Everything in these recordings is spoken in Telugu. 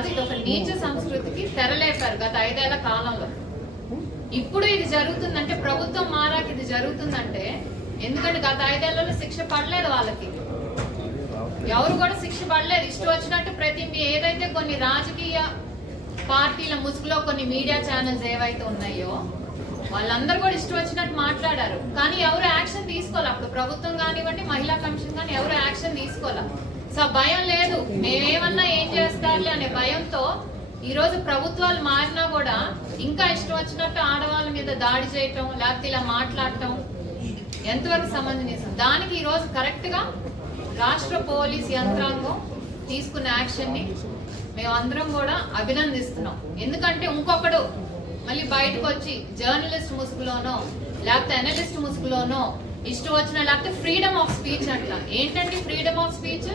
కాదు ఇది ఒక నీచ సంస్కృతికి తెరలేపారు గత ఐదేళ్ళ కాలంలో. ఇప్పుడు ఇది జరుగుతుందంటే ప్రభుత్వం మారాక ఇది జరుగుతుందంటే ఎందుకంటే గత ఐదేళ్ళలో శిక్ష పడలేదు వాళ్ళకి. ఎవరు కూడా శిక్ష పడలేదు. ఇష్టం వచ్చినట్టు ప్రతి ఏదైతే కొన్ని రాజకీయ పార్టీల ముసుగులో కొన్ని మీడియా ఛానల్స్ ఏవైతే ఉన్నాయో వాళ్ళందరూ కూడా ఇష్టం వచ్చినట్టు మాట్లాడారు. కానీ ఎవరు యాక్షన్ తీసుకోవాలి అప్పుడు ప్రభుత్వం కానివ్వండి మహిళా కమిషన్ కానీ ఎవరు యాక్షన్ తీసుకోవాలి సో భయం లేదు. మేమేమన్నా ఏం అనే భయంతో ఈ రోజు ప్రభుత్వాలు మారినా కూడా ఇంకా ఇష్టం వచ్చినట్టు ఆడవాళ్ళ మీద దాడి చేయటం లేకపోతే ఇలా మాట్లాడటం ఎంతవరకు సంబంధించింది దానికి ఈ రోజు కరెక్ట్గా రాష్ట్ర పోలీస్ యంత్రాంగం తీసుకున్న యాక్షన్ని మేమందరం కూడా అభినందిస్తున్నాం. ఎందుకంటే ఇంకొకడు మళ్ళీ బయటకు వచ్చి జర్నలిస్ట్ ముసుగులోనో లేకపోతే అనలిస్ట్ ముసుగులోనో ఇష్టం వచ్చిన లేకపోతే ఫ్రీడమ్ ఆఫ్ స్పీచ్ అంట. ఏంటంటే freedom of speech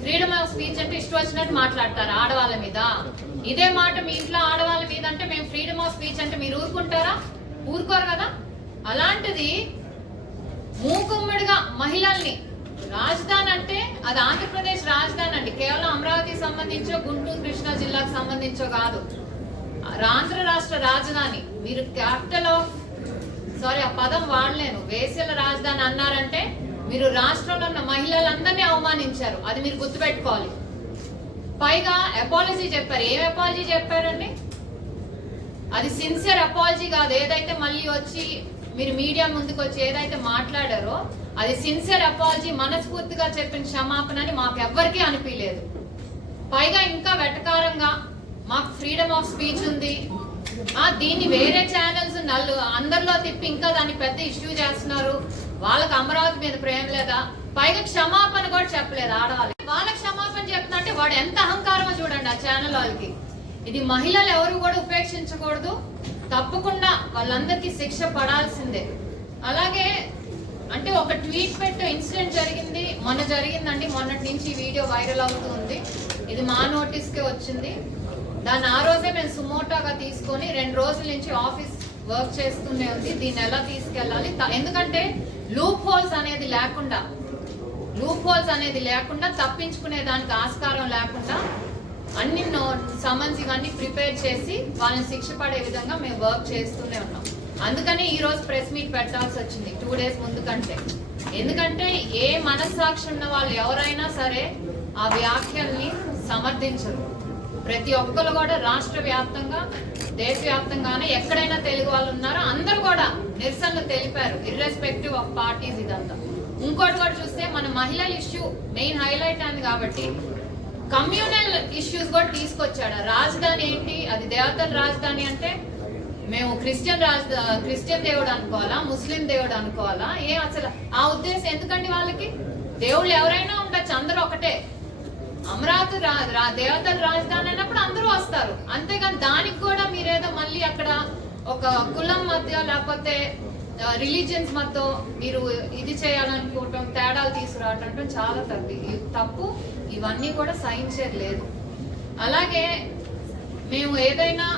freedom of speech అంటే ఇష్టం వచ్చినట్టు మాట్లాడతారు ఆడవాళ్ళ మీద? ఇదే మాట మీ ఇంట్లో ఆడవాళ్ళ మీద అంటే మేము ఫ్రీడమ్ ఆఫ్ స్పీచ్ అంటే మీరు ఊరుకుంటారా? ఊరుకోరు కదా? అలాంటిది మూకుమ్మడిగా మహిళల్ని రాజధాని అంటే అది ఆంధ్రప్రదేశ్ రాజధాని అండి. కేవలం అమరావతికి సంబంధించో గుంటూరు కృష్ణా జిల్లాకు సంబంధించో కాదు. ఆంధ్ర రాష్ట్ర రాజధాని. మీరు క్యాపిటల్ ఆఫ్ సారీ ఆ పదం వాడలేను వేసల రాజధాని అన్నారంటే మీరు రాష్ట్రంలో ఉన్న మహిళలందరినీ అవమానించారు. అది మీరు గుర్తుపెట్టుకోవాలి. పైగా అపాలజీ చెప్పారు. ఏం అపాలజీ చెప్పారండి? అది సిన్సియర్ అపాలజీ కాదు. ఏదైతే మళ్ళీ వచ్చి మీరు మీడియా ముందుకు వచ్చి ఏదైతే మాట్లాడారో అది సిన్సియర్ అపాలజీ మనస్ఫూర్తిగా చెప్పిన క్షమాపణ అని మాకు ఎవ్వరికీ అనిపించలేదు. పైగా ఇంకా వెటకారంగా మాకు ఫ్రీడమ్ ఆఫ్ స్పీచ్ ఉంది. దీన్ని వేరే ఛానల్స్ నల్లు అందరిలో తిప్పి ఇంకా దాన్ని పెద్ద ఇష్యూ చేస్తున్నారు. వాళ్ళకి అమరావతి మీద ప్రేమ లేదా? పైగా క్షమాపణ కూడా చెప్పలేదు ఆడవాళ్ళకి. వాళ్ళ క్షమాపణ చెప్తుందంటే వాడు ఎంత అహంకారమో చూడండి ఆ ఛానల్ వాళ్ళకి. ఇది మహిళలు ఎవరు కూడా ఉపేక్షించకూడదు. తప్పకుండా వాళ్ళందరికీ శిక్ష పడాల్సిందే. అలాగే అంటే ఒక ట్వీట్ పెట్టు ఇన్సిడెంట్ జరిగింది. మొన్న జరిగిందండి. మొన్నటి నుంచి వీడియో వైరల్ అవుతూ ఉంది ఇది మా నోటీస్కే వచ్చింది. దాన్ని ఆ రోజే మేము సుమోటాగా తీసుకొని రెండు రోజుల నుంచి ఆఫీస్ వర్క్ చేస్తూనే ఉంది. దీన్ని ఎలా తీసుకెళ్ళాలి? ఎందుకంటే లూప్ హోల్స్ అనేది లేకుండా లూప్ హోల్స్ అనేది లేకుండా తప్పించుకునే దానికి ఆస్కారం లేకుండా అన్ని సమన్స్ ఇవన్నీ ప్రిపేర్ చేసి వాళ్ళని శిక్ష పడే విధంగా మేము వర్క్ చేస్తూనే ఉన్నాం. అందుకని ఈ రోజు ప్రెస్ మీట్ పెట్టాల్సి వచ్చింది టూ డేస్ ముందు కంటే. ఎందుకంటే ఏ మనస్సాక్షి ఉన్న వాళ్ళు ఎవరైనా సరే ఆ వ్యాఖ్యల్ని సమర్థించరు. ప్రతి ఒక్కరు కూడా రాష్ట్ర వ్యాప్తంగా దేశవ్యాప్తంగానే ఎక్కడైనా తెలుగు వాళ్ళు ఉన్నారో అందరూ కూడా నిరసనలు తెలిపారు ఇర్రెస్పెక్టివ్ ఆఫ్ పార్టీస్ ఇదంతా. ఇంకోటి కూడా చూస్తే మన మహిళల ఇష్యూ మెయిన్ హైలైట్ అయింది కాబట్టి కమ్యూనల్ ఇష్యూస్ కూడా తీసుకొచ్చాడు. రాజధాని ఏంటి? అది దేవతల రాజధాని అంటే మేము క్రిస్టియన్ రాజ క్రిస్టియన్ దేవుడు అనుకోవాలా? ముస్లిం దేవుడు అనుకోవాలా? ఏ అసలు ఆ ఉద్దేశం ఎందుకండి వాళ్ళకి? దేవుళ్ళు ఎవరైనా ఉండొచ్చు అందరూ ఒకటే. అమరావతి రా రా- దేవతల రాజధాని అయినప్పుడు అందరూ వస్తారు. అంతేగాని దానికి కూడా మీరేదో మళ్ళీ అక్కడ ఒక కులం మధ్య లేకపోతే రిలీజియన్స్ మధ్య మీరు ఇది చేయాలనుకోవటం తేడాలు తీసుకురావటం చాలా తప్పు. తప్పు ఇవన్నీ కూడా సహించేది అలాగే మేము ఏదైనా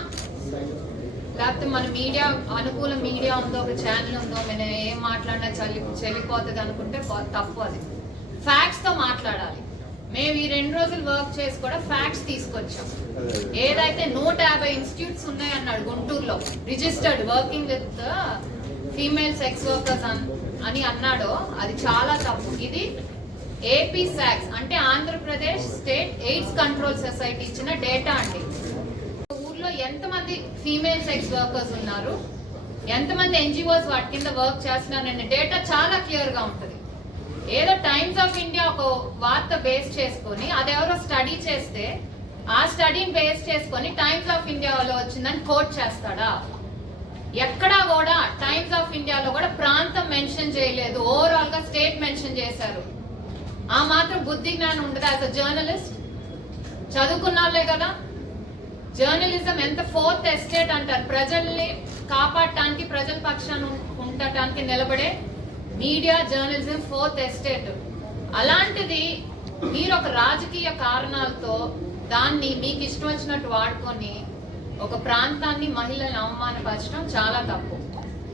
లేకపోతే మన మీడియా అనుకూల మీడియా ఉందో ఒక ఛానల్ ఉందో మేము ఏం మాట్లాడినా చలి చెల్లిపోతుంది అనుకుంటే తప్పు అది. ఫ్యాక్ట్స్తో మాట్లాడాలి. మేము ఈ రెండు రోజులు వర్క్ చేసి కూడా ఫ్యాక్ట్స్ తీసుకొచ్చాం. ఏదైతే నూట యాభై ఇన్స్టిట్యూట్స్ ఉన్నాయన్నాడు గుంటూరులో registered working with female sex workers అని అన్నాడో అది చాలా తప్పు. ఇది ఏపీ సాక్స్ అంటే Andhra Pradesh state AIDS control society ఇచ్చిన డేటా అండి. ఊర్లో ఎంతమంది ఫీమేల్ సెక్స్ వర్కర్స్ ఉన్నారు? ఎంతమంది ఎన్జిఓస్ వాటి కింద వర్క్ చేస్తున్నారనే డేటా చాలా క్లియర్గా ఉంటుంది. ఏదో టైమ్స్ ఆఫ్ ఇండియా ఒక వార్త బేస్ చేసుకొని అది ఎవరో స్టడీ చేస్తే ఆ స్టడీని బేస్ చేసుకొని టైమ్స్ ఆఫ్ ఇండియాలో వచ్చిందని కోట్ చేస్తాడా? ఎక్కడా కూడా టైమ్స్ ఆఫ్ ఇండియాలో కూడా ప్రాంతం మెన్షన్ చేయలేదు. ఓవరాల్గా స్టేట్ మెన్షన్ చేశారు. ఆ మాత్రం బుద్ధి జ్ఞానం ఉండదు యాజ్ అ జర్నలిస్ట్ చదువుకున్న వాళ్ళే కదా. జర్నలిజం ఎంత ఫోర్త్ ఎస్టేట్ అంటారు. ప్రజల్ని కాపాడటానికి ప్రజల పక్షాన్ని ఉండటానికి నిలబడే మీడియా జర్నలిజం ఫోర్త్ ఎస్టేట్. అలాంటిది మీరు ఒక రాజకీయ కారణాలతో దాన్ని మీకు ఇష్టం వచ్చినట్టు వాడుకొని ఒక ప్రాంతాన్ని మహిళలను అవమానపరచడం చాలా తప్పు.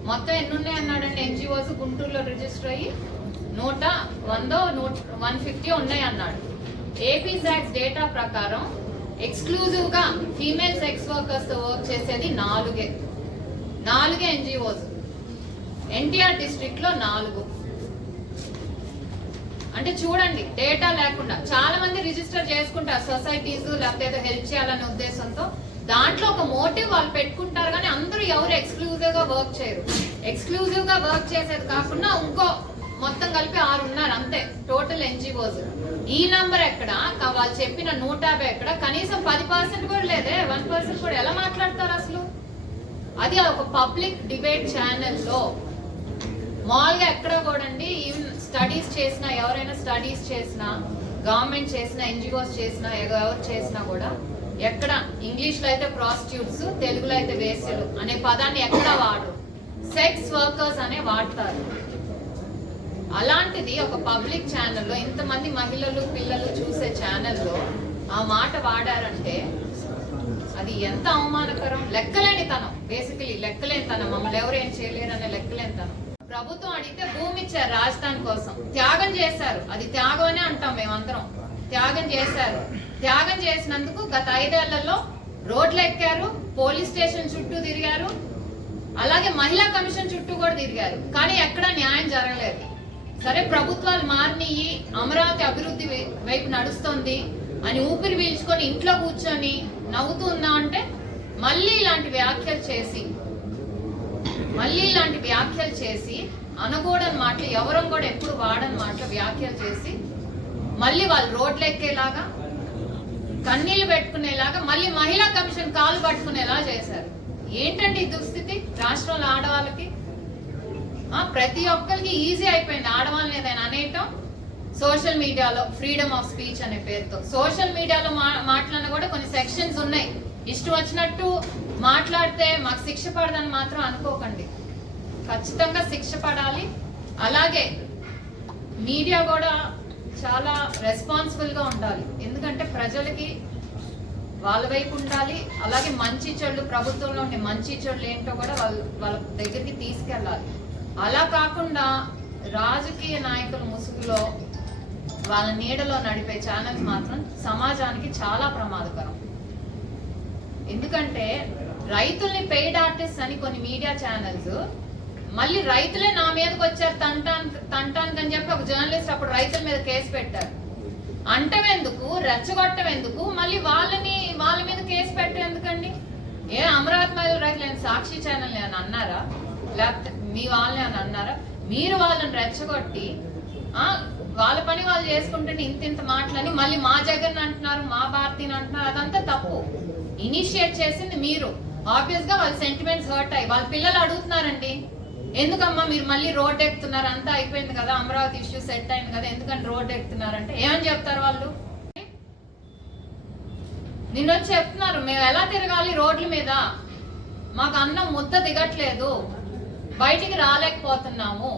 మొత్తం ఎన్నున్నాయి అన్నాడండి ఎన్జిఓస్ గుంటూరులో రిజిస్టర్ అయ్యి? నూట వందో నూట వన్ ఫిఫ్టీ ఉన్నాయి అన్నాడు. ఏపీ సాక్స్ డేటా ప్రకారం ఎక్స్క్లూజివ్గా ఫీమేల్ సెక్స్ వర్కర్స్తో వర్క్ చేసేది నాలుగే. నాలుగే ఎన్జిఓస్. ఎన్టీఆర్ డిస్ట్రిక్ట్లో నాలుగు. అంటే చూడండి డేటా లేకుండా. చాలా మంది రిజిస్టర్ చేసుకుంటారు సొసైటీస్ లేకపోతే ఏదో హెల్ప్ చేయాలనే ఉద్దేశంతో. దాంట్లో ఒక మోటివ్ వాళ్ళు పెట్టుకుంటారు కానీ అందరూ ఎవరు ఎక్స్క్లూజివ్గా వర్క్ చేయరు. ఎక్స్క్లూజివ్గా వర్క్ చేసేది కాకుండా ఇంకో మొత్తం కలిపి ఆరు ఉన్నారు అంతే. టోటల్ ఎన్జిఓస్ ఈ నంబర్ ఎక్కడ? వాళ్ళు చెప్పిన నూట యాభై ఎక్కడ? కనీసం పది పర్సెంట్ కూడా లేదే. వన్ పర్సెంట్ కూడా ఎలా మాట్లాడతారు అసలు? అది ఒక పబ్లిక్ డిబేట్ ఛానల్లో మామూలుగా ఎక్కడ కూడండి ఈవెన్ స్టడీస్ చేసినా ఎవరైనా స్టడీస్ చేసినా గవర్నమెంట్ చేసినా ఎన్జిఓస్ చేసినా ఎవరు చేసినా కూడా ఎక్కడ ఇంగ్లీష్లో అయితే ప్రాస్టిట్యూట్స్ తెలుగులో అయితే వేసులు అనే పదాన్ని ఎక్కడ వాడు సెక్స్ వర్కర్స్ అనే వాడతారు. అలాంటిది ఒక పబ్లిక్ ఛానల్లో ఇంతమంది మహిళలు పిల్లలు చూసే ఛానల్లో ఆ మాట వాడారంటే అది ఎంత అవమానకరం? లెక్కలేని తనం బేసికలీ లెక్కలేని తనం మమ్మల్ని ఎవరు ఏం చేయలేరు అనే లెక్కలేని తనం ప్రభుత్వం అడిగితే భూమి ఇచ్చారు రాజధాని కోసం. త్యాగం చేశారు. అది త్యాగం అనే అంటాం మేమందరం. త్యాగం చేశారు. త్యాగం చేసినందుకు గత ఐదేళ్ళలో రోడ్లు ఎక్కారు పోలీస్ స్టేషన్ చుట్టూ తిరిగారు అలాగే మహిళా కమిషన్ చుట్టూ కూడా తిరిగారు. కానీ ఎక్కడా న్యాయం జరగలేదు. సరే ప్రభుత్వాలు మారినయి అమరావతి అభివృద్ధి వైపు నడుస్తుంది అని ఊపిరి పీల్చుకొని ఇంట్లో కూర్చొని నవ్వుతూ ఉన్నాం అంటే మళ్ళీ ఇలాంటి వ్యాఖ్యలు చేసి మళ్ళీ ఇలాంటి వ్యాఖ్యలు చేసి అనకూడని మాటలు ఎవరం కూడా ఎప్పుడు వాడని మాటలు వ్యాఖ్యలు చేసి మళ్ళీ వాళ్ళు రోడ్లు ఎక్కేలాగా కన్నీళ్ళు పెట్టుకునేలాగా మళ్ళీ మహిళా కమిషన్ కాలు పట్టుకునేలా చేశారు. ఏంటండి ఈ దుస్థితి రాష్ట్రంలో ఆడవాళ్ళకి? ప్రతి ఒక్కరికి ఈజీ అయిపోయింది. ఆడవాళ్ళని ఏదైనా అనేయటం సోషల్ మీడియాలో ఫ్రీడమ్ ఆఫ్ స్పీచ్ అనే పేరుతో. సోషల్ మీడియాలో మా మాట్లాడిన కూడా కొన్ని సెక్షన్స్ ఉన్నాయి. ఇష్టం వచ్చినట్టు మాట్లాడితే మాకు శిక్ష పడదని మాత్రం అనుకోకండి. ఖచ్చితంగా శిక్ష పడాలి. అలాగే మీడియా కూడా చాలా రెస్పాన్సిబుల్గా ఉండాలి. ఎందుకంటే ప్రజలకి వాళ్ళ వైపు ఉండాలి. అలాగే మంచి చెడు ప్రభుత్వంలో ఉండే మంచి చెడులు ఏంటో కూడా వాళ్ళు వాళ్ళ దగ్గరికి తీసుకెళ్ళాలి. అలా కాకుండా రాజకీయ నాయకుల ముసుగులో వాళ్ళ నీడలో నడిపే ఛానల్స్ మాత్రం సమాజానికి చాలా ప్రమాదకరం. ఎందుకంటే రైతుల్ని పెయిడ్ ఆర్టిస్ట్ అని కొన్ని మీడియా ఛానల్స్ మళ్ళీ రైతులే నా మీదకి వచ్చారు తంటాన్ తంటానికి అని చెప్పి ఒక జర్నలిస్ట్ అప్పుడు రైతుల మీద కేసు పెట్టారు. అంటవెందుకు రెచ్చగొట్టం ఎందుకు మళ్ళీ వాళ్ళని వాళ్ళ మీద కేసు పెట్టేందుకండి ఏ అమరావతి మహిళ రైతులు సాక్షి ఛానల్ అని అన్నారా? లేకపోతే మీ వాళ్ళని అని అన్నారా? మీరు వాళ్ళని రెచ్చగొట్టి వాళ్ళ పని వాళ్ళు చేసుకుంటుంటే ఇంత ఇంత మాటలని మళ్ళీ మా జగన్ అంటున్నారు మా భారతిని అంటున్నారు అదంతా తప్పు. ఇనిషియేట్ చేసింది మీరు. ఆబ్వియస్గా వాళ్ళ సెంటిమెంట్స్ హర్ట్ అయ్యి వాళ్ళ పిల్లలు అడుగుతున్నారండి. ఎందుకమ్మా మీరు మళ్ళీ రోడ్ ఎక్కుతున్నారు? అంతా అయిపోయింది కదా అమరావతి ఇష్యూ సెట్ అయింది కదా ఎందుకని రోడ్ ఎక్కుతున్నారంటే? ఏమని చెప్తారు వాళ్ళు? నిన్న వచ్చి చెప్తున్నారు మేము ఎలా తిరగాలి రోడ్ల మీద? మాకు అన్నం ముద్ద దిగట్లేదు. బయటికి రాలేకపోతున్నాము.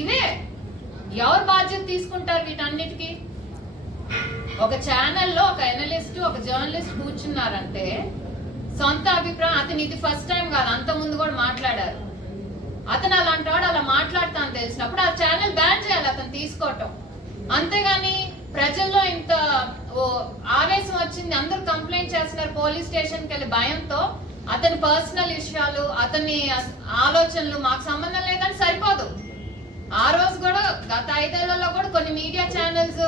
ఇవే ఎవరు బాధ్యత తీసుకుంటారు వీటన్నిటికీ? ఒక ఛానల్లో ఒక ఎనలిస్ట్ ఒక జర్నలిస్ట్ కూర్చున్నారంటే సొంత అభిప్రాయం అతను ఇది ఫస్ట్ టైం కాదు అంత ముందు కూడా మాట్లాడారు. అతను అలాంటి వాడు అలా మాట్లాడతాను తెలిసినప్పుడు ఆ ఛానల్ బ్యాన్ చేయాలి అతను తీసుకోవటం. అంతేగాని ప్రజల్లో ఇంత ఓ ఆవేశం వచ్చింది అందరూ కంప్లైంట్ చేస్తున్నారు పోలీస్ స్టేషన్కి వెళ్ళి భయంతో అతని పర్సనల్ విషయాలు అతని ఆలోచనలు మాకు సంబంధం లేదని సరిపోదు. ఆ రోజు కూడా గత ఐదేళ్ళలో కూడా కొన్ని మీడియా ఛానల్స్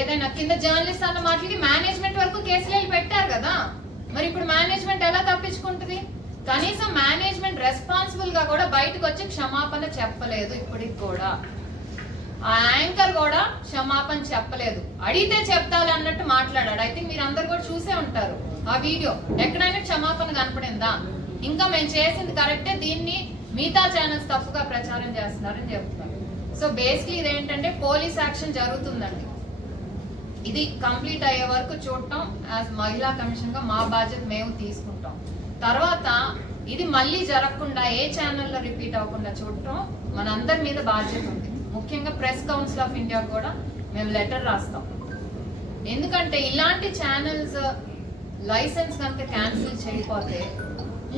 ఏదైనా కింద జర్నలిస్ట్ అన్న మాటలకి మేనేజ్మెంట్ వరకు కేసులు పెట్టారు కదా. మరి ఇప్పుడు మేనేజ్మెంట్ ఎలా తప్పించుకుంటుంది? కనీసం మేనేజ్మెంట్ రెస్పాన్సిబుల్గా కూడా బయటకు వచ్చి క్షమాపణ చెప్పలేదు ఇప్పటికి కూడా. ఆ యాంకర్ కూడా క్షమాపణ చెప్పలేదు. అడిగితే చెప్తాలి అన్నట్టు మాట్లాడాడు. అయితే మీరు అందరు కూడా చూసే ఉంటారు ఆ వీడియో. ఎక్కడైనా క్షమాపణ కనపడిందా? ఇంకా మేము చేసింది కరెక్టే దీన్ని మిగతా ఛానల్స్ తప్పుగా ప్రచారం చేస్తున్నారని చెప్తున్నారు. సో బేసిక్లీ ఇదేంటంటే పోలీస్ యాక్షన్ జరుగుతుందండి. ఇది కంప్లీట్ అయ్యే వరకు చూడటం యాజ్ మహిళా కమిషన్గా మా బాధ్యత మేము తీసుకుంటాం. తర్వాత ఇది మళ్ళీ జరగకుండా ఏ ఛానల్లో రిపీట్ అవ్వకుండా చూడటం మనందరి మీద బాధ్యత ఉంది. ముఖ్యంగా ప్రెస్ కౌన్సిల్ ఆఫ్ ఇండియా కూడా మేము లెటర్ రాస్తాం. ఎందుకంటే ఇలాంటి ఛానల్స్ లైసెన్స్ కనుక క్యాన్సిల్ చేయకపోతే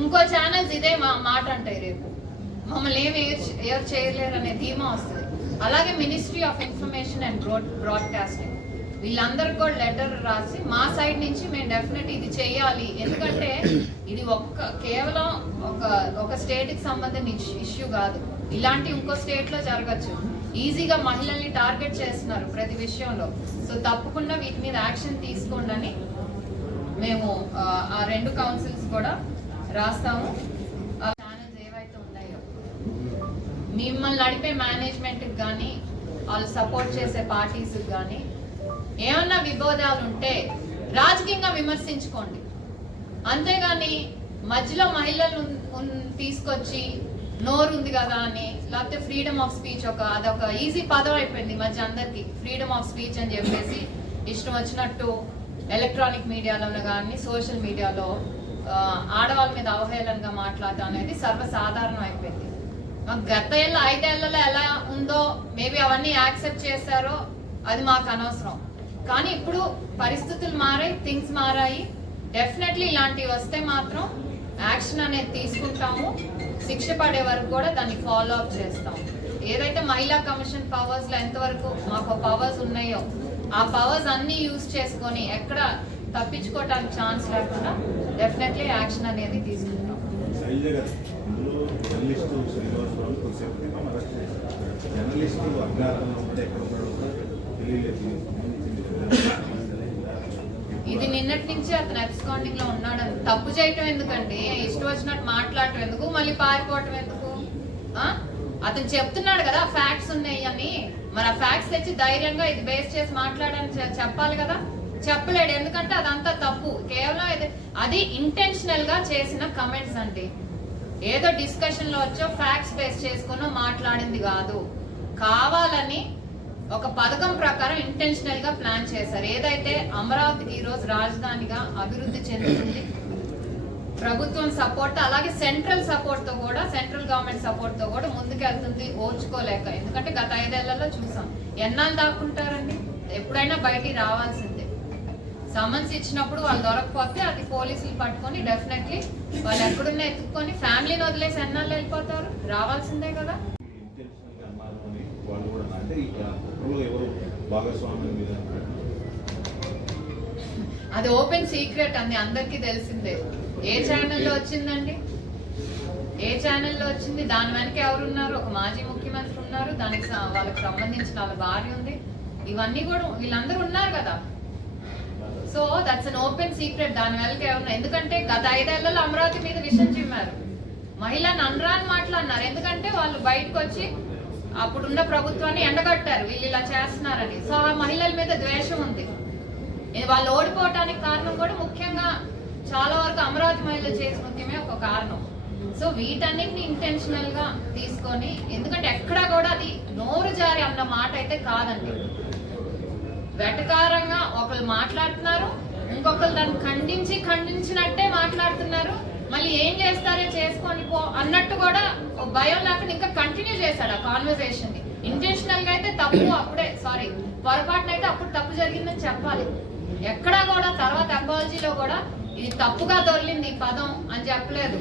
ఇంకో ఛానల్స్ ఇదే మా మాట అంటాయి రేపు. మమ్మల్ని ఏమి ఎవరు చేయలేరు అనే ధీమా వస్తుంది. అలాగే ministry of information and broad broadcasting వీళ్ళందరికి కూడా లెటర్ రాసి మా సైడ్ నుంచి మేము డెఫినెట్ ఇది చేయాలి. ఎందుకంటే ఇది ఒక్క కేవలం ఒక ఒక స్టేట్కి సంబంధించిన ఇష్యూ కాదు. ఇలాంటి ఇంకో స్టేట్లో జరగచ్చు. ఈజీగా మహిళల్ని టార్గెట్ చేస్తున్నారు ప్రతి విషయంలో. సో తప్పకుండా వీటి మీద యాక్షన్ తీసుకోండి అని మేము ఆ, రెండు కౌన్సిల్స్ కూడా రాస్తాము. ఆ ఛానల్స్ ఏవైతే ఉన్నాయో. మిమ్మల్ని నడిపే మేనేజ్మెంట్కి కానీ వాళ్ళు సపోర్ట్ చేసే పార్టీస్కి కానీ ఏమన్నా విభేదాలు ఉంటే రాజకీయంగా విమర్శించుకోండి. అంతేగాని మధ్యలో మహిళలు తీసుకొచ్చి నోరు ఉంది కదా అని లేకపోతే ఫ్రీడమ్ ఆఫ్ స్పీచ్ ఒక అదొక ఈజీ పదం అయిపోయింది మధ్య అందరికి. ఫ్రీడమ్ ఆఫ్ స్పీచ్ అని చెప్పేసి ఇష్టం వచ్చినట్టు ఎలక్ట్రానిక్ మీడియాలోనే కానీ సోషల్ మీడియాలో ఆడవాళ్ళ మీద అవహేళనగా మాట్లాడటం అనేది సర్వసాధారణం అయిపోయింది. మాకు గత ఏళ్ళ ఐదేళ్ళలో ఎలా ఉందో మేబీ అవన్నీ యాక్సెప్ట్ చేశారో అది మాకు అనవసరం. కానీ ఇప్పుడు పరిస్థితులు మారాయి థింగ్స్ మారాయి. డెఫినెట్లీ ఇలాంటివి వస్తే మాత్రం యాక్షన్ అనేది తీసుకుంటాము. శిక్ష పడే వరకు కూడా దాన్ని ఫాలో అప్ చేస్తాం. ఏదైతే మహిళా కమిషన్ పవర్స్లో ఎంతవరకు మాకు పవర్స్ ఉన్నాయో ఆ పవర్స్ అన్నీ యూజ్ చేసుకొని ఎక్కడ తప్పించుకోవటానికి ఛాన్స్ లేకుండా డెఫినెట్లీ యాక్షన్ అనేది తీసుకుంటాం. జర్నలిస్టు వర్గాలలో ఉంటే ఎక్కడ ఉన్నాడో తెలియలేదు. ఇది నిన్నటి నుంచి అతను అబ్స్కాండింగ్లో ఉన్నాడు. తప్పు చేయటం ఎందుకండి? ఇష్టం వచ్చినట్టు మాట్లాడటం ఎందుకు? మళ్ళీ పారిపోవటం ఎందుకు? అతను చెప్తున్నాడు కదా ఫ్యాక్ట్స్ ఉన్నాయి అని. మరి ఆ ఫ్యాక్ట్స్ తెచ్చి ధైర్యంగా ఇది బేస్ చేసి మాట్లాడని చెప్పాలి కదా? చెప్పలేడు. ఎందుకంటే అదంతా తప్పు. కేవలం ఇది అది ఇంటెన్షనల్గా చేసిన కమెంట్స్ అండి. ఏదో డిస్కషన్లో వచ్చో ఫ్యాక్ట్స్ బేస్ చేసుకుని మాట్లాడింది కాదు. కావాలని ఒక పథకం ప్రకారం ఇంటెన్షనల్గా ప్లాన్ చేశారు. ఏదైతే అమరావతి ఈ రోజు రాజధానిగా అభివృద్ధి చెందుతుంది ప్రభుత్వం సపోర్ట్ అలాగే సెంట్రల్ సపోర్ట్తో కూడా సెంట్రల్ గవర్నమెంట్ సపోర్ట్తో కూడా ముందుకెళ్తుంది ఓర్చుకోలేక. ఎందుకంటే గత ఐదేళ్ళలో చూసాం ఎన్నాళ్ళు దాక్కుంటారండి? ఎప్పుడైనా బయటికి రావాల్సిందే. సమన్స్ ఇచ్చినప్పుడు వాళ్ళు దొరకకపోతే అది పోలీసులు పట్టుకొని డెఫినెట్లీ వాళ్ళు ఎక్కడున్నా ఎత్తుక్కొని ఫ్యామిలీని వదిలేసి ఎన్నాళ్ళు వెళ్ళిపోతారు? రావాల్సిందే కదా ఇంటెన్షనల్గా అన్నారు అని వాళ్ళు కూడా అంటే కుట్రలో ఎవరు భాగస్వామ్యం మీద అది ఓపెన్ సీక్రెట్ అండి అందరికీ తెలిసిందే. ఏ ఛానల్లో వచ్చిందండి? ఏ ఛానల్లో వచ్చింది? దాని వెనక ఎవరున్నారు? ఒక మాజీ ముఖ్యమంత్రి ఉన్నారు. దానికి వాళ్ళకి సంబంధించిన వాళ్ళ భార్య ఉంది. ఇవన్నీ కూడా వీళ్ళందరూ ఉన్నారు కదా. So that's an open secret దాని వెనక ఎవరు ఎందుకంటే గత ఐదేళ్ళలో అమరావతి మీద విషయం చిమ్మారు. మహిళ నన్రాని మాట్లాడినారు. ఎందుకంటే వాళ్ళు బయటకు వచ్చి అప్పుడున్న ప్రభుత్వాన్ని ఎండగట్టారు. వీళ్ళు ఇలా చేస్తున్నారని. సో ఆ మహిళల మీద ద్వేషం ఉంది. ఇది వాళ్ళు ఓడిపోవటానికి కారణం కూడా ముఖ్యంగా చాలా వరకు అమరావతి మహిళలు చేసిన ఉద్యమే ఒక కారణం. సో వీటన్నిటిని ఇంటెన్షనల్గా తీసుకొని ఎందుకంటే ఎక్కడా కూడా అది నోరు జారి అన్న మాట అయితే కాదండి. వెటకారంగా ఒకళ్ళు మాట్లాడుతున్నారు ఇంకొకరు దాన్ని ఖండించి ఖండించినట్టే మాట్లాడుతున్నారు. మళ్ళీ ఏం చేస్తారో చేసుకొని పో అన్నట్టు కూడా ఓ భయం లేకుండా ఇంకా కంటిన్యూ చేశాడు ఆ కాన్వర్సేషన్ని. ఇంటెన్షనల్గా అయితే తప్పు అప్పుడే సారీ పొరపాటున అయితే అప్పుడు తప్పు జరిగిందని చెప్పాలి. ఎక్కడా కూడా తర్వాత అపాలజీలో కూడా ఇది తప్పుగా దొరికింది ఈ పదం అని చెప్పలేదు.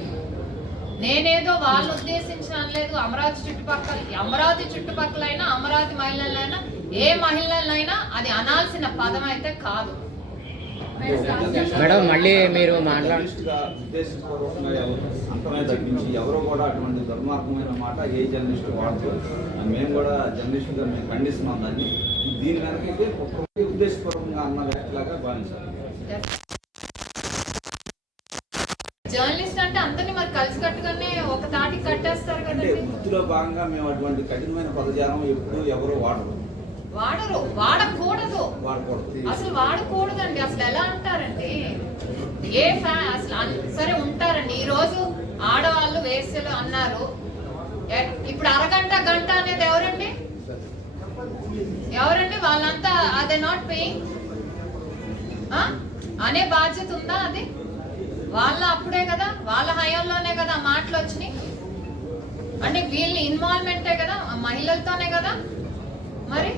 నేనేదో వాళ్ళు ఉద్దేశించిన అనలేదు అమరావతి చుట్టుపక్కల అమరావతి చుట్టుపక్కలైనా అమరావతి మహిళలైనా ఏ మహిళలైనా అది అనాల్సిన పదం అయితే కాదు. మేడం మళ్ళీ మీరు మాట్లాడు జర్నలిస్ట్గా ఉద్దేశపూర్వకంగా ఎవరు? అంతమే తగ్గించి ఎవరు కూడా అటువంటి దుర్మార్గమైన మాట ఏ జర్నలిస్ట్ మేము కూడా జర్నలిస్టుగా మేము ఖండిస్తున్నాం దాన్ని. దీని వెనకైతే ఉద్దేశపూర్వకంగా అన్న వ్యక్తిలాగా భావించాలి. జర్నలిస్ట్ అంటే అందరినీ మరి కలిసికట్టుగానే ఒక తాటికి కట్టేస్తారు కదండి. వృత్తిలో భాగంగా మేము అటువంటి కఠినమైన పదజాలం ఎప్పుడూ ఎవరు వాడరు. వాడరు వాడకూడదు. వాడకూడదు. అసలు వాడకూడదండి. అసలు ఎలా అంటారండి ఏ ఫ్యా అసలు సరే ఉంటారండి. ఈ రోజు ఆడవాళ్ళు వేసలు అన్నారు. ఇప్పుడు అరగంట గంట అనేది ఎవరండి? ఎవరండి? వాళ్ళంతా అదే నాట్ పేయింగ్ అనే బాధ్యత ఉందా అది? వాళ్ళ అప్పుడే కదా? వాళ్ళ హయాంలోనే కదా మాటలు వచ్చినాయి అంటే వీళ్ళ ఇన్వాల్వ్మెంటే కదా? మహిళలతోనే కదా? మరి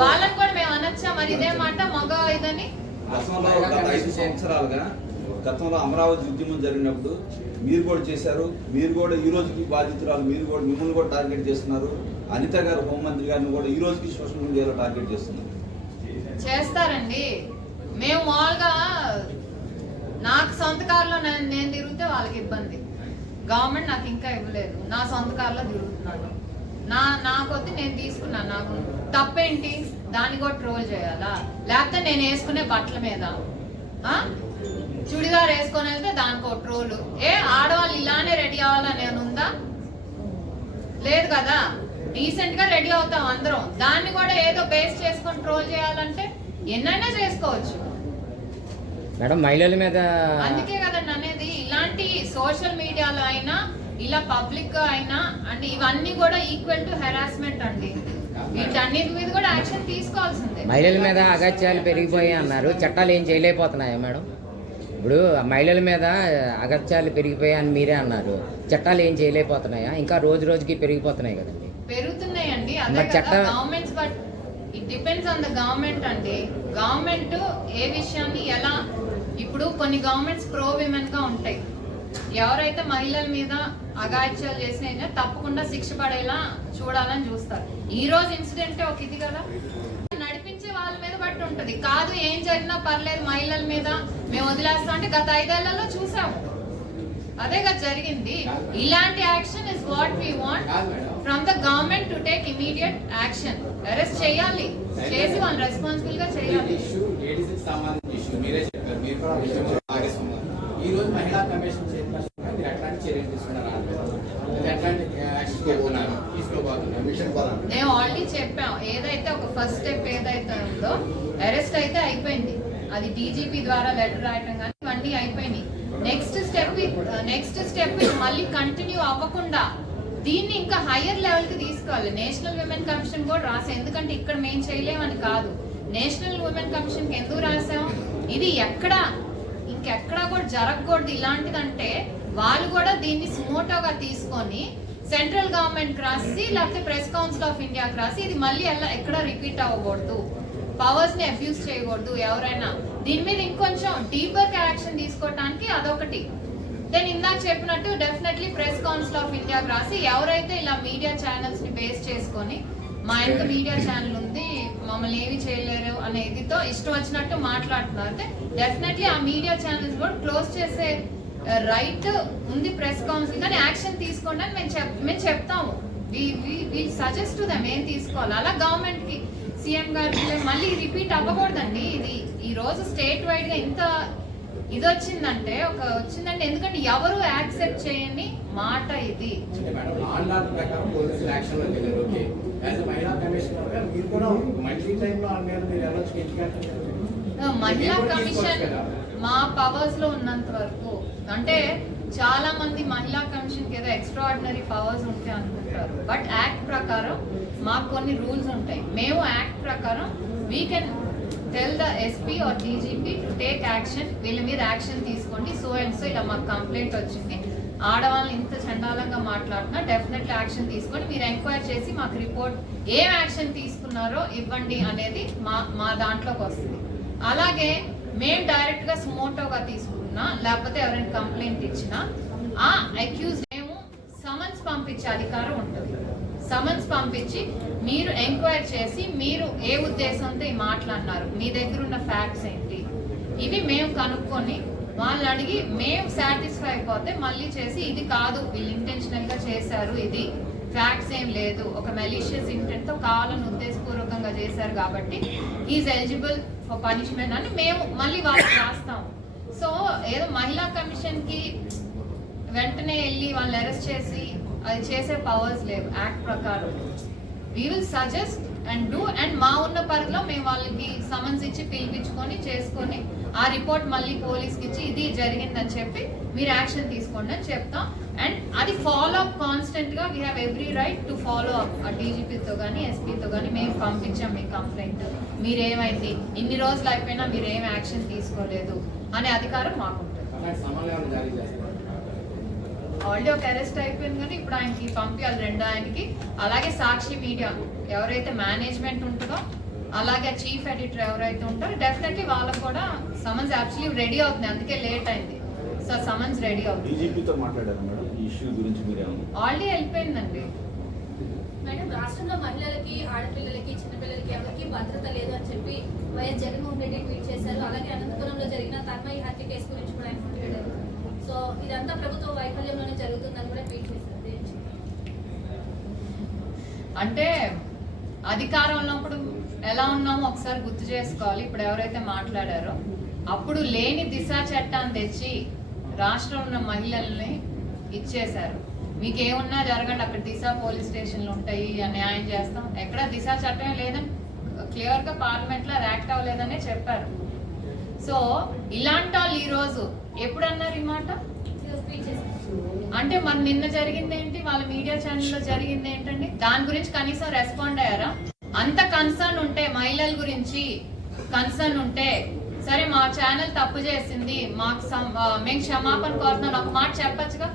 వాళ్ళని కూడా మేము అనొచ్చా? మరి ఇదే మాట మగ ఇదని? గతంలో గత ఐదు సంవత్సరాలుగా గతంలో అమరావతి ఉద్యమం జరిగినప్పుడు మీరు కూడా చేశారు. మీరు కూడా ఈ రోజుకి బాధితురాలు. మీరు కూడా మిమ్మల్ని కూడా టార్గెట్ చేస్తున్నారు. అనిత గారు హోంమంత్రి గారిని కూడా ఈ రోజుకి సోషల్ మీడియాలో టార్గెట్ చేస్తున్నారు. చేస్తారండి. మేము మామూలుగా నాకు సొంత కారులో నేను తిరిగితే వాళ్ళకి ఇబ్బంది. గవర్నమెంట్ నాకు ఇంకా ఇవ్వలేదు. నా సొంత కారులో తిరుగుతున్నాను. నా నా కొద్ది నేను తీసుకున్నాను. నాకు తప్పేంటి? దాన్ని కూడా ట్రోల్ చేయాలా? లేకపోతే నేను వేసుకునే బట్టల మీద? చుడిదార్ వేసుకొని వెళ్తే దానికో ట్రోలు ఏ ఆడవాళ్ళు ఇలానే రెడీ అవ్వాలని ఉందా? లేదు కదా? డీసెంట్గా రెడీ అవుతాం అందరం. దాన్ని కూడా ఏదో బేస్ చేసుకొని ట్రోల్ చేయాలంటే ఎన్నైనా చేసుకోవచ్చు. మేడం మహిళల మీద అందుకే కదండి అనేది ఇలాంటి సోషల్ మీడియాలో అయినా ఇలా పబ్లిక్గా అయినా అంటే ఇవన్నీ కూడా ఈక్వల్ టు హెరాస్మెంట్ అండి. వీటన్నిటి మీద కూడా యాక్షన్ తీసుకోవాల్సిందే. మహిళల మీద అగత్యాలు పెరిగిపోయాయి అన్నారు. చట్టాలు ఏం చేయలేకపోతున్నాయా మేడం? ఇప్పుడు మహిళల మీద అగత్యాలు పెరిగిపోయాయి అని మీరే అన్నారు. చట్టాలు ఏం చేయలేకపోతున్నాయా? ఇంకా రోజు రోజుకి పెరిగిపోతున్నాయి కదండి. పెరుగుతున్నాయండి. Governments but it depends on the government అండి. గవర్నమెంట్ ఏ విషయాన్ని ఎలా ఇప్పుడు కొన్ని గవర్నమెంట్స్ ప్రో విమెన్గా ఉంటాయి. ఎవరైతే మహిళల మీద అగాయిత్యాలు చేసినా తప్పకుండా శిక్ష పడేలా చూడాలని చూస్తారు. ఈ రోజు ఇన్సిడెంట్ ఒక ఇది కదా? నడిపించే వాళ్ళ మీద బట్టి ఉంటది. కాదు ఏం జరిగినా పర్లేదు మహిళల మీద మేము వదిలేస్తాం అంటే గత ఐదేళ్ళలో చూసాము అదే కదా జరిగింది. ఇలాంటి action is what we want from the government to take immediate action arrest చేయాలి. చేసి వాళ్ళు రెస్పాన్సిబుల్గా చేయాలి. కమిషన్ చైర్పర్సన్ మీరు ఎట్లాంటి చర్యలు తీసుకున్నారు? ఎట్లాంటి మేము ఆల్రెడీ చెప్పాం. ఏదైతే ఒక ఫస్ట్ స్టెప్ ఏదైతే ఉందో అరెస్ట్ అయితే అయిపోయింది. అది డీజీపీ ద్వారా లెటర్ రాయటం కానీ ఇవన్నీ అయిపోయినాయి. నెక్స్ట్ స్టెప్ నెక్స్ట్ స్టెప్ మళ్ళీ కంటిన్యూ అవ్వకుండా దీన్ని ఇంకా హయ్యర్ లెవెల్కి తీసుకోవాలి. నేషనల్ విమెన్ కమిషన్ కూడా రాసాం ఎందుకంటే ఇక్కడ మేము చేయలేమని కాదు. నేషనల్ ఉమెన్ కమిషన్కి ఎందుకు రాసాం? ఇది ఎక్కడ ఇంకెక్కడా కూడా జరగకూడదు. ఇలాంటిదంటే వాళ్ళు కూడా దీన్ని సుమోటోగా తీసుకొని సెంట్రల్ గవర్నమెంట్ రాసి లేకపోతే ప్రెస్ కౌన్సిల్ ఆఫ్ ఇండియా రాసి ఇది మళ్ళీ ఎలా ఎక్కడ రిపీట్ అవ్వకూడదు. పవర్స్ని అబ్యూస్ చేయకూడదు ఎవరైనా. దీని మీద ఇంకొంచెం డీపర్ యాక్షన్ తీసుకోవటానికి అదొకటి. నేను ఇందాక చెప్పినట్టు definitely press council of India రాసి ఎవరైతే ఇలా మీడియా ఛానల్స్ని బేస్ చేసుకొని మా ఇంత మీడియా ఛానల్ ఉంది మమ్మల్ని ఏమి చేయలేరు అనే ఇదితో ఇష్టం వచ్చినట్టు మాట్లాడుతున్నారు. అయితే డెఫినెట్లీ ఆ మీడియా ఛానల్స్ కూడా క్లోజ్ చేసే రైట్ ఉంది ప్రెస్ కౌన్సిల్ కానీ యాక్షన్ తీసుకోండి అని మేము చెప్ మేము చెప్తాము. వి సజెస్ట్ దమ్ ఏం తీసుకోవాలి? అలా గవర్నమెంట్కి సీఎం గారికి మళ్ళీ రిపీట్ అవ్వకూడదండి. ఇది ఈ రోజు స్టేట్ వైడ్గా ఇంత ఇది వచ్చిందంటే ఒక వచ్చిందంటే ఎందుకంటే ఎవరు యాక్సెప్ట్ చేయని మాట ఇది. యాజ్ మహిళా కమిషనర్గా మీరు కూడా మీద మీరు వెళ్ళొచ్చు మహిళా కమిషన్. మా పవర్స్లో ఉన్నంత వరకు అంటే చాలా మంది మహిళా కమిషన్ ఏదో ఎక్స్ట్రా ఆర్డినరీ పవర్స్ ఉంటాయి అనుకుంటారు. బట్ యాక్ట్ ప్రకారం మాకు కొన్ని రూల్స్ ఉంటాయి. మేము యాక్ట్ ప్రకారం we can tell the SP or DGP to take action వీళ్ళ మీద యాక్షన్ తీసుకోండి. సో అండ్ సో ఇలా మాకు కంప్లైంట్ వచ్చింది. ఆడవాళ్ళని ఇంత చండాలంగా మాట్లాడినా డెఫినెట్లీ యాక్షన్ తీసుకొని మీరు ఎంక్వైర్ చేసి మాకు రిపోర్ట్ ఏం యాక్షన్ తీసుకున్నారో ఇవ్వండి అనేది మా మా దాంట్లోకి వస్తుంది. అలాగే మేము డైరెక్ట్గా స్మోటోగా సుమోటోగా తీసుకున్నా లేకపోతే ఎవరైనా కంప్లైంట్ ఇచ్చినా ఆ అక్యూజ్ మేము సమన్స్ పంపించే అధికారం ఉంటుంది. సమన్స్ పంపించి మీరు ఎంక్వైర్ చేసి మీరు ఏ ఉద్దేశంతో ఈ మాట్లాడినారు మీ దగ్గర ఉన్న ఫ్యాక్ట్స్ ఏంటి? ఇవి మేము కనుక్కొని వాళ్ళు అడిగి మేము సాటిస్ఫై అయిపోతే మళ్ళీ చేసి ఇది కాదు వీళ్ళు ఇంటెన్షనల్గా చేశారు ఇది. ఫ్యాక్ట్స్ ఏం లేదు. ఒక మెలీషియస్ ఇంటెంట్తో కావాలని ఉద్దేశపూర్వకంగా చేశారు కాబట్టి ఈజ్ ఎలిజిబుల్ ఫర్ పనిష్మెంట్ అని మేము మళ్ళీ వాళ్ళకి రాస్తాం. సో ఏదో మహిళా కమిషన్కి వెంటనే వెళ్ళి వాళ్ళని అరెస్ట్ చేసి అది చేసే పవర్స్ లేవు. యాక్ట్ ప్రకారం. We will suggest and do and మా ఉన్న పరిధిలో మేము వాళ్ళకి సమన్స్ ఇచ్చి పిలిపించుకొని చేసుకొని ఆ రిపోర్ట్ మళ్ళీ పోలీస్కి ఇచ్చి ఇది జరిగిందని చెప్పి మీరు యాక్షన్ తీసుకోండి అని చెప్తాం. అండ్ అది ఫాలో అప్ కాన్స్టెంట్గా we have every right to follow up ఆ డీజీపీతో కానీ ఎస్పీతో కానీ మేము పంపించాం మీ కంప్లైంట్ మీరేమైంది? ఇన్ని రోజులు అయిపోయినా మీరు ఏం యాక్షన్ తీసుకోలేదు అనే అధికారం మాకుంటుంది అలాంటి సమన్వయం జారీ చేస్తారు ఆల్రెడీ ఒక అరెస్ట్ అయిపోయింది కానీ ఇప్పుడు ఆయనకి పంపించాలి రెండు ఆయనకి. అలాగే సాక్షి మీడియా ఎవరైతే మేనేజ్మెంట్ ఉంటుందో అలాగే చీఫ్ ఎడిటర్ ఎవరైతే ఉంటారో డెఫినెట్లీ వాళ్ళకు కూడా సమన్స్ యాక్చువల్లీ రెడీ అవుతుంది. అందుకే లేట్ అయింది. సో సమన్స్ రెడీ అవుతుంది. డీజీపీతో మాట్లాడారు మేడం. ఈ ఇష్యూ గురించి మీరేమన్నా ఆల్రెడీ వెళ్ళిపోయిందండి. మేడం రాష్ట్రంలో మహిళలకి ఆడపిల్లలకి చిన్నపిల్లలకి ఎవరికి భద్రత లేదు అని చెప్పి వైఎస్ జగన్మోహన్ రెడ్డి ట్వీట్ చేశారు. అలాగే అనంతపురంలో జరిగిన తన్మయి హత్య కేసు గురించి కూడా సో ఇదంతా ప్రభుత్వ వైఫల్యంలోనే జరుగుతుందని కూడా ట్వీట్ చేశారు. అంటే అధికారం ఉన్నప్పుడు ఎలా ఉన్నామో ఒకసారి గుర్తు చేసుకోవాలి. ఇప్పుడు ఎవరైతే మాట్లాడారో అప్పుడు లేని దిశ చట్టాన్ని తెచ్చి రాష్ట్రంలో ఉన్న మహిళల్ని ఇచ్చేశారు. మీకు ఏమున్నా జరగండి అక్కడ దిశ పోలీస్ స్టేషన్లు ఉంటాయి ఆ న్యాయం చేస్తాం. ఎక్కడ దిశ చట్టమే లేదని క్లియర్గా పార్లమెంట్లో అది యాక్ట్ అవ్వలేదనే చెప్పారు. సో ఇలాంటి వాళ్ళు ఈరోజు ఎప్పుడు అన్నారు ఈ మాట? అంటే మన నిన్న జరిగింది ఏంటి వాళ్ళ మీడియా ఛానల్లో జరిగింది ఏంటండి దాని గురించి కనీసం రెస్పాండ్ అయ్యారా? అంత కన్సర్న్ ఉంటే మహిళల గురించి కన్సర్న్ ఉంటే సరే మా ఛానల్ తప్పు చేసింది మాకు సం- మేము క్షమాపణ కోరుతున్నాను ఒక మాట చెప్పొచ్చుగా?